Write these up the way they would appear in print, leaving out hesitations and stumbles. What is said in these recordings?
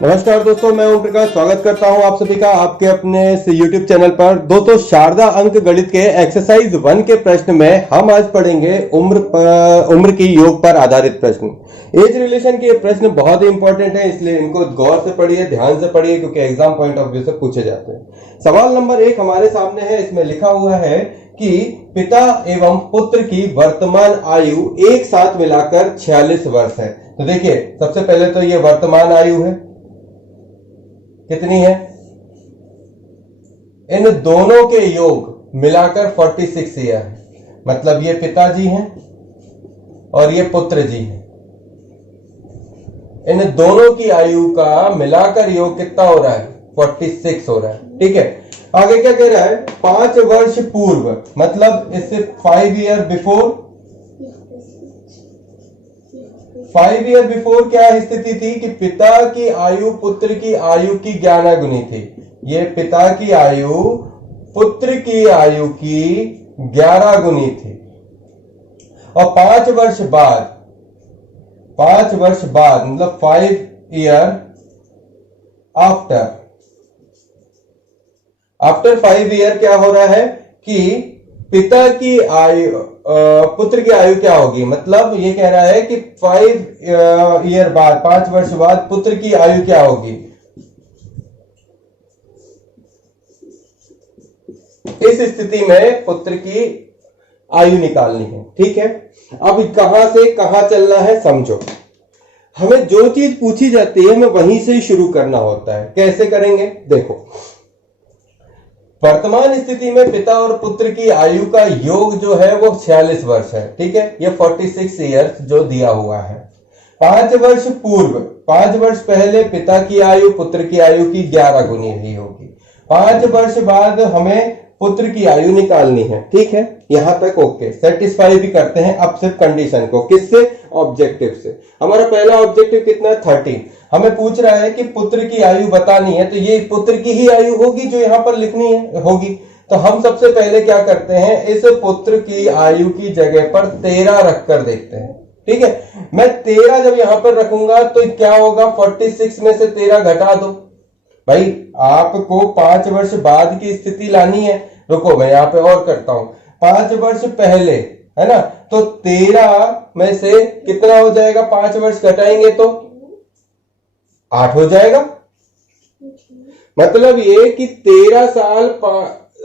नमस्कार दोस्तों, मैं ओम प्रकाश स्वागत करता हूं आप सभी का आपके अपने YouTube चैनल पर। दोस्तों, शारदा अंक गणित के एक्सरसाइज 1 के प्रश्न में हम आज पढ़ेंगे उम्र की योग पर आधारित प्रश्न। एज रिलेशन के प्रश्न बहुत ही इंपॉर्टेंट है, इसलिए इनको गौर से पढ़िए, ध्यान से पढ़िए, क्योंकि एग्जाम पॉइंट ऑफ व्यू से पूछे जाते हैं। सवाल नंबर 1 हमारे सामने है। इसमें लिखा हुआ है कि पिता एवं पुत्र की वर्तमान आयु एक साथ मिलाकर 46 वर्ष है। तो देखिए, सबसे पहले तो ये वर्तमान आयु है, कितनी है? इन दोनों के योग मिलाकर 46 ईयर है। मतलब ये पिताजी हैं और ये पुत्र जी हैं। इन दोनों की आयु का मिलाकर योग कितना हो रहा है? 46 हो रहा है। ठीक है, आगे क्या कह रहा है? 5 वर्ष पूर्व, मतलब इससे 5 ईयर बिफोर। 5 ईयर बिफोर क्या स्थिति थी कि पिता की आयु पुत्र की आयु की 11 गुनी थी। ये पिता की आयु पुत्र की आयु की 11 गुनी थी। और 5 वर्ष बाद मतलब 5 ईयर आफ्टर 5 ईयर क्या हो रहा है कि पिता की आयु पुत्र की आयु क्या होगी? मतलब ये कह रहा है कि 5 ईयर बाद, 5 वर्ष बाद पुत्र की आयु क्या होगी? इस स्थिति में पुत्र की आयु निकालनी है। ठीक है, अब कहां से कहां चलना है समझो। हमें जो चीज पूछी जाती है हमें वहीं से ही शुरू करना होता है। कैसे करेंगे? देखो, वर्तमान स्थिति में पिता और पुत्र की आयु का योग जो है वो 46 वर्ष है। ठीक है, ये 46 ईयर्स जो दिया हुआ है। 5 वर्ष पूर्व, 5 वर्ष पहले पिता की आयु पुत्र की आयु की 11 गुनी ही होगी। 5 वर्ष बाद हमें पुत्र की आयु निकालनी है। ठीक है, यहां तक ओके, सेटिस्फाई भी करते हैं। अब सिर्फ कंडीशन को, किससे? ऑब्जेक्टिव से। हमारा पहला ऑब्जेक्टिव कितना है? 13। हमें पूछ रहा है कि पुत्र की आयु बतानी है, तो ये पुत्र की ही आयु होगी जो यहां पर लिखनी है होगी। तो हम सबसे पहले क्या करते हैं, इस पुत्र की आयु की जगह पर 13 रखकर देखते हैं। ठीक है, मैं 13 जब यहां पर रखूंगा तो क्या होगा? 46 में से 13 घटा दो। भाई, आपको 5 वर्ष बाद की स्थिति लानी है। रुको, मैं यहां पे और करता हूं। 5 वर्ष पहले, है ना, तो 13 में से कितना हो जाएगा? 5 वर्ष घटाएंगे तो 8 हो जाएगा। मतलब ये कि 13 साल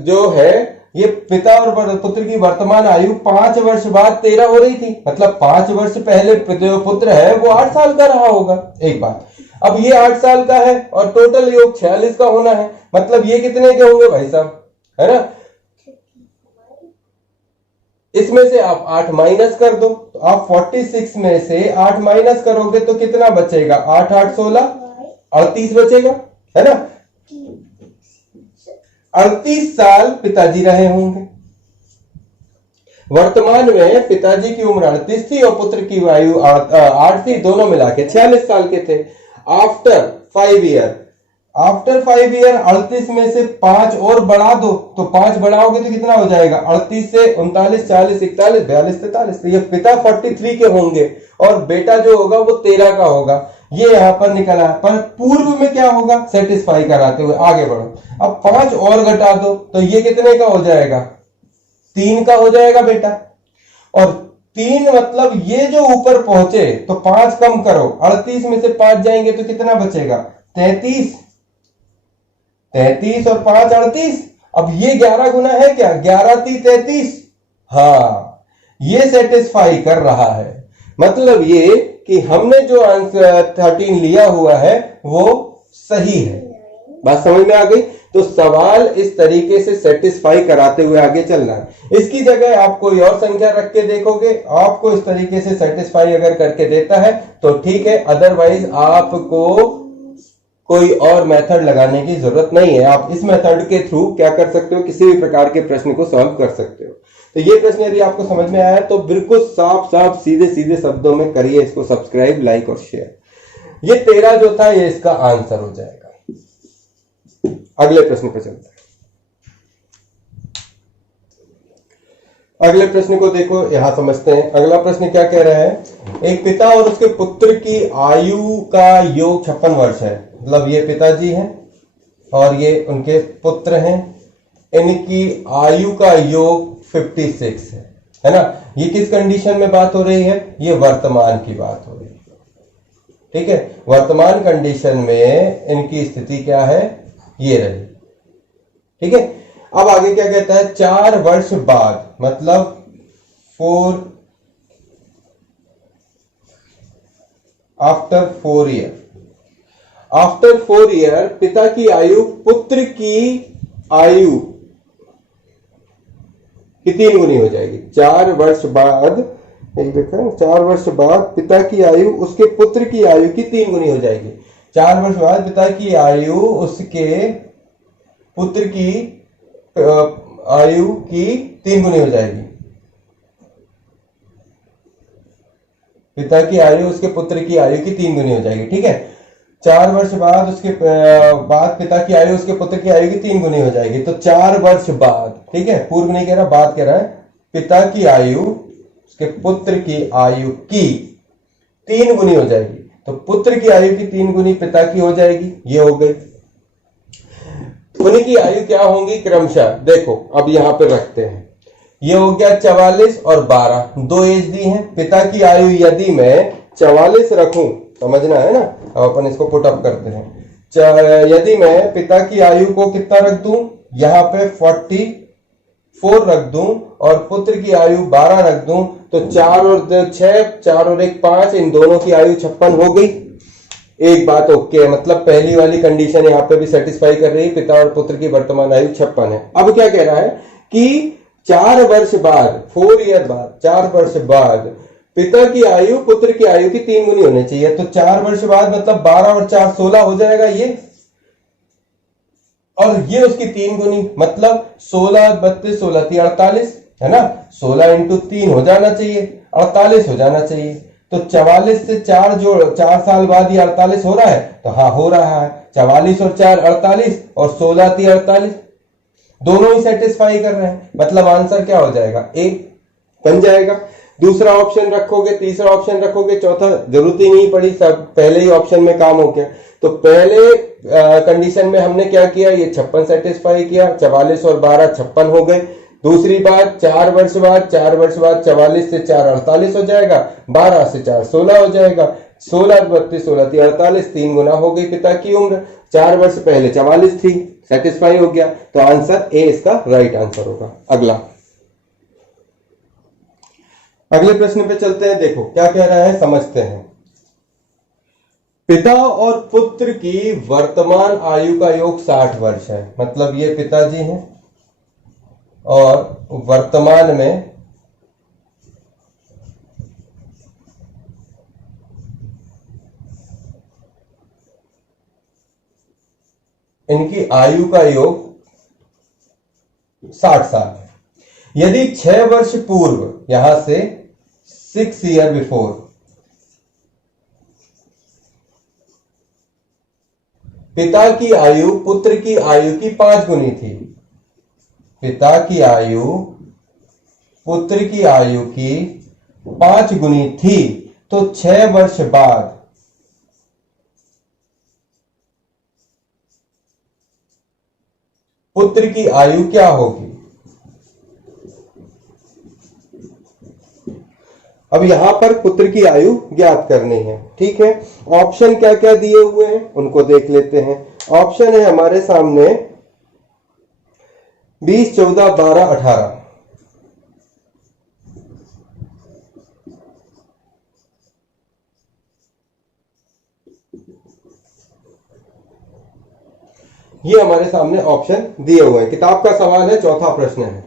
जो है, ये पिता और पुत्र की वर्तमान आयु 5 वर्ष बाद 13 हो रही थी। मतलब 5 वर्ष पहले जो पुत्र है वो 8 साल का रहा होगा। एक बात, अब ये 8 साल का है और टोटल योग 46 का होना है। मतलब ये कितने के होंगे भाई साहब, है ना? इसमें से आप 8 माइनस कर दो, तो आप 46 में से 8 माइनस करोगे तो कितना बचेगा? 8 8 16 38 बचेगा, है ना? 38 साल पिताजी रहे होंगे। वर्तमान में पिताजी की उम्र 38 थी और पुत्र की आयु 8 थी, दोनों मिला के 46 साल के थे। आफ्टर 5 ईयर 38 में से 5 और बढ़ा दो, तो 5 बढ़ाओगे तो कितना हो जाएगा? 38 से 39 40 41 42 43। तो ये पिता 43 के होंगे और बेटा जो होगा वो 13 का होगा। ये यहां पर निकला, पर पूर्व में क्या होगा? सेटिस्फाई कराते हुए आगे बढ़ो। अब 5 और घटा दो, तो ये कितने का हो जाएगा? 3 का हो जाएगा बेटा। और 3 मतलब ये जो ऊपर पहुंचे तो 5 कम करो, 38 में से 5 जाएंगे तो कितना बचेगा? 33 और 5 38। अब ये 11 गुना है क्या? 11 3 33। हाँ, ये सेटिस्फाई कर रहा है। मतलब ये कि हमने जो आंसर 13 लिया हुआ है वो सही है। बात समझ में आ गई? तो सवाल इस तरीके से सेटिस्फाई कराते हुए आगे चलना है। इसकी जगह आप कोई और संख्या रख के देखोगे, आपको इस तरीके से सेटिस्फाई अगर करके देता है तो ठीक है, अदरवाइज आपको कोई और मेथड लगाने की जरूरत नहीं है। आप इस मेथड के थ्रू क्या कर सकते हो? किसी भी प्रकार के प्रश्न को सॉल्व कर सकते हो। तो ये प्रश्न यदि आपको समझ में आया तो बिल्कुल साफ साफ सीधे सीधे शब्दों में करिए इसको सब्सक्राइब, लाइक और शेयर। ये 13 जो था ये इसका आंसर हो जाएगा। अगले प्रश्न पर चलते हैं। अगले प्रश्न को देखो, यहां समझते हैं। अगला प्रश्न क्या कह रहा है? एक पिता और उसके पुत्र की आयु का योग 56 वर्ष है। मतलब ये पिताजी हैं और ये उनके पुत्र हैं, इनकी आयु का योग 56 है ना। ये किस कंडीशन में बात हो रही है, ये वर्तमान की बात हो रही है, ठीक है। वर्तमान कंडीशन में इनकी स्थिति क्या है, ये रही, ठीक है। अब आगे क्या कहता है, 4 वर्ष बाद, मतलब आफ्टर 4 ईयर पिता की आयु पुत्र की आयु की 3 गुनी हो जाएगी। 4 वर्ष बाद, एक देखा, 4 वर्ष बाद पिता की आयु उसके पुत्र की आयु की 3 गुनी हो जाएगी। 4 वर्ष बाद पिता की आयु उसके पुत्र की आयु की 3 गुनी हो जाएगी। पिता की आयु उसके पुत्र की आयु की 3 गुनी हो जाएगी, ठीक है। 4 वर्ष बाद उसके बाद पिता की आयु उसके पुत्र की आयु की 3 गुनी हो जाएगी। तो 4 वर्ष बाद, ठीक है, पूर्व नहीं कह रहा, बात कह रहा है, पिता की आयु उसके पुत्र की आयु की 3 गुनी हो जाएगी। तो पुत्र की आयु की 3 गुनी पिता की हो जाएगी, ये हो गई। उनकी आयु क्या होंगी क्रमशः, देखो अब यहां पर रखते हैं। ये हो गया 44 और 12, 2 एज दी है। पिता की आयु यदि मैं 44 रखूं, समझना है ना, अब अपन इसको पुट अप करते हैं। यदि मैं पिता की आयु को कितना रख दूं, यहां पे 44 रख दूं और पुत्र की आयु 12 रख दूं, तो 4 और 6, 4 और 1 5, इन दोनों की आयु 56 हो गई। एक बात ओके है, मतलब पहली वाली कंडीशन यहां पे भी सेटिस्फाई कर रही है, पिता और पुत्र की वर्तमान आयु 56 है। अब क्या कह रहा है कि 4 वर्ष बाद, 4 ईयर बाद, 4 वर्ष बाद पिता की आयु पुत्र की आयु की 3 गुनी होनी चाहिए। तो 4 वर्ष बाद मतलब 12 और 4 16 हो जाएगा ये, और ये उसकी 3 गुनी, मतलब 16 32 16 3 48 है ना। 16 इंटू 3 हो जाना चाहिए, 48 हो जाना चाहिए। तो 44 से 4 जोड़, 4 साल बाद ये 48 हो रहा है, तो हाँ हो रहा है। 44 और 4 48 और 16 3 48, दोनों ही सेटिस्फाई कर रहे हैं, मतलब आंसर क्या हो जाएगा, ए बन जाएगा। दूसरा ऑप्शन रखोगे, तीसरा ऑप्शन रखोगे, चौथा जरूरत ही नहीं पड़ी, सब पहले ही ऑप्शन में काम हो गया। तो पहले कंडीशन में हमने क्या किया, ये 56 सेटिस्फाई किया, 44 और 12 56 हो गए। दूसरी बात, 4 वर्ष बाद 44 से 4 48 हो जाएगा, 12 से 4 16 हो जाएगा, 16 32 16 3 48, 3 गुना हो गई पिता की उम्र। 4 वर्ष पहले 44 थी, सेटिस्फाई हो गया, तो आंसर ए इसका राइट आंसर होगा। अगले प्रश्न पे चलते हैं, देखो क्या कह रहा है, समझते हैं। पिता और पुत्र की वर्तमान आयु का योग 60 वर्ष है, मतलब ये पिताजी हैं और वर्तमान में इनकी आयु का योग 60 साल है। यदि 6 वर्ष पूर्व, यहां से 6 ईयर बिफोर, पिता की आयु पुत्र की आयु की 5 गुनी थी, पिता की आयु पुत्र की आयु की 5 गुनी थी, तो 6 वर्ष बाद पुत्र की आयु क्या होगी। अब यहां पर पुत्र की आयु ज्ञात करनी है, ठीक है। ऑप्शन क्या क्या दिए हुए हैं उनको देख लेते हैं। ऑप्शन है हमारे सामने 20 14 12 18। ये हमारे सामने ऑप्शन दिए हुए हैं। किताब का सवाल है, चौथा प्रश्न है,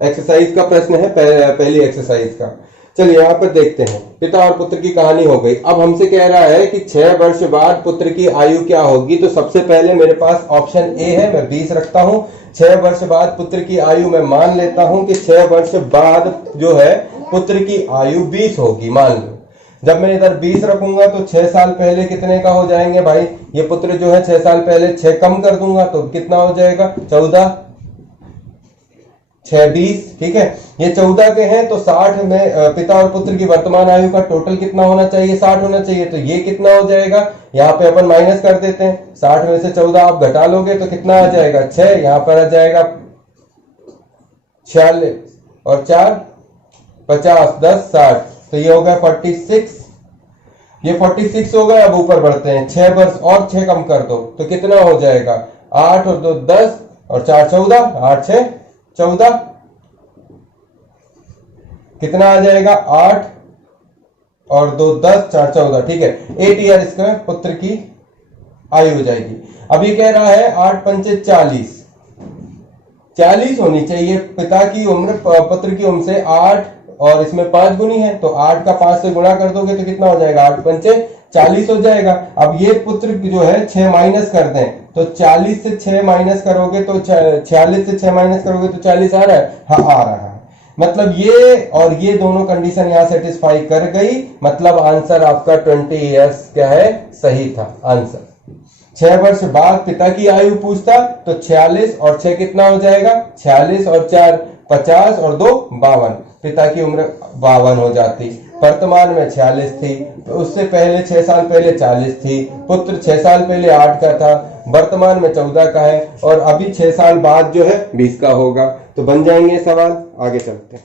एक्सरसाइज का प्रश्न है, पहली एक्सरसाइज का। चलिए यहां पर देखते हैं, पिता और पुत्र की कहानी हो गई। अब हमसे कह रहा है कि 6 वर्ष बाद पुत्र की आयु क्या होगी। तो सबसे पहले मेरे पास ऑप्शन ए है, मैं 20 रखता हूं। 6 वर्ष बाद पुत्र की आयु मैं मान लेता हूं कि 6 वर्ष बाद जो है पुत्र की आयु 20 होगी, मान लो। जब मैं इधर 20 रखूंगा तो 6 साल पहले कितने का हो जाएंगे भाई, ये पुत्र जो है 6 साल पहले 6 कम कर दूंगा तो कितना हो जाएगा, 14। 6 20, ठीक है। ये 14 के हैं तो 60 में पिता और पुत्र की वर्तमान आयु का टोटल कितना होना चाहिए, 60 होना चाहिए। तो ये कितना हो जाएगा, यहाँ पे अपन माइनस कर देते हैं। 60 में से 14 आप घटा लोगे तो कितना आ जाएगा, 6, यहाँ पर आ जाएगा 46 और 4 50, 10 60, तो ये हो गया 46। ये 46 हो गया। अब ऊपर बढ़ते हैं, 6 वर्ष और 6 कम कर दो तो कितना हो जाएगा, 8 और 2 10 और 4 14, 8 6 14, कितना आ जाएगा, 8 और 2 10, 4 14, ठीक है। 8 ईयर इसका पुत्र की आयु हो जाएगी। अब ये कह रहा है 8 पंचे 40, 40 होनी चाहिए पिता की उम्र पुत्र की उम्र से 8 और इसमें 5 गुनी है तो 8 का 5 से गुणा कर दोगे तो कितना हो जाएगा, 8 पंचे 40 हो जाएगा। अब ये पुत्र जो है 6 माइनस कर दें तो 40 से 6 माइनस करोगे तो 46 से 6 माइनस करोगे तो 40 आ रहा है, हाँ आ रहा है। मतलब ये और ये दोनों कंडीशन यहां सेटिस्फाई कर गई, मतलब आंसर आपका 20 इयर्स क्या है, सही था आंसर। 6 वर्ष बाद पिता की आयु पूछता तो 46 और 6 कितना हो जाएगा, 46 और 4 50 और 2 52, पिता की उम्र 52 हो जाती। वर्तमान में 46 थी तो उससे पहले 6 साल पहले 40 थी। पुत्र 6 साल पहले 8 का था, वर्तमान में 14 का है और अभी 6 साल बाद जो है 20 का होगा। तो बन जाएंगे सवाल, आगे चलते हैं।